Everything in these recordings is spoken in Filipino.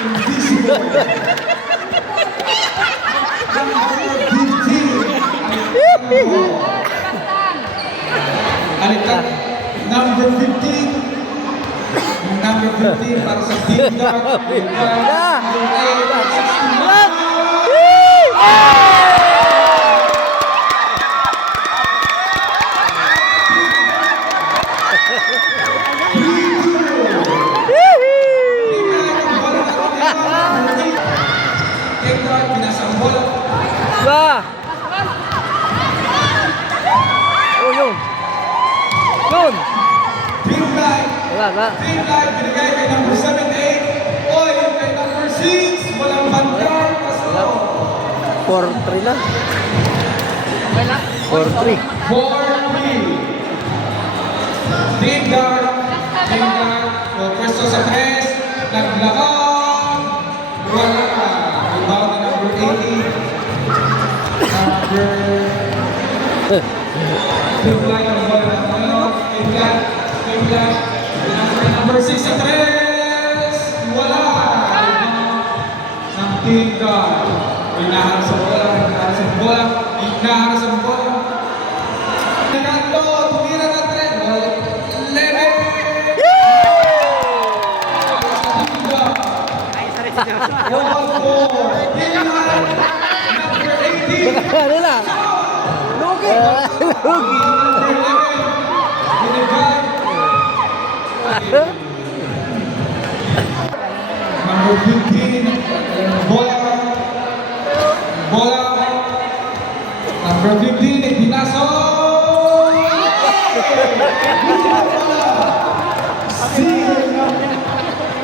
Invisible. Alitan, number 15. Number 15 para sa Team Dark. Ba! Oh, yun! Yun! Team Light. Wala. Team Light, binigay kay number 7-8. Oy, kay number 6. Walang bandar. Kaso. 4-3 na. 4-3. 4-3. Team Dark. Team Dark. O, pwesto sa 3. Naglakang. Wala ka. Rebound na number 80. Team Light ang bola ng ano. Team Light. Team Light. Number 6 sa 3. Wala. Ng Team Dark. Inaharap sa bola. Inaharap sa bola. Inaharap sa bola. Nagkanto. Tumira na 3. 11. Ano lang? Lugi! Lugi! Number 15, bola. Bola. Number 15, Pinaso.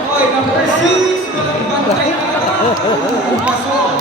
Oy, number 6, walang bantay na. Pasok.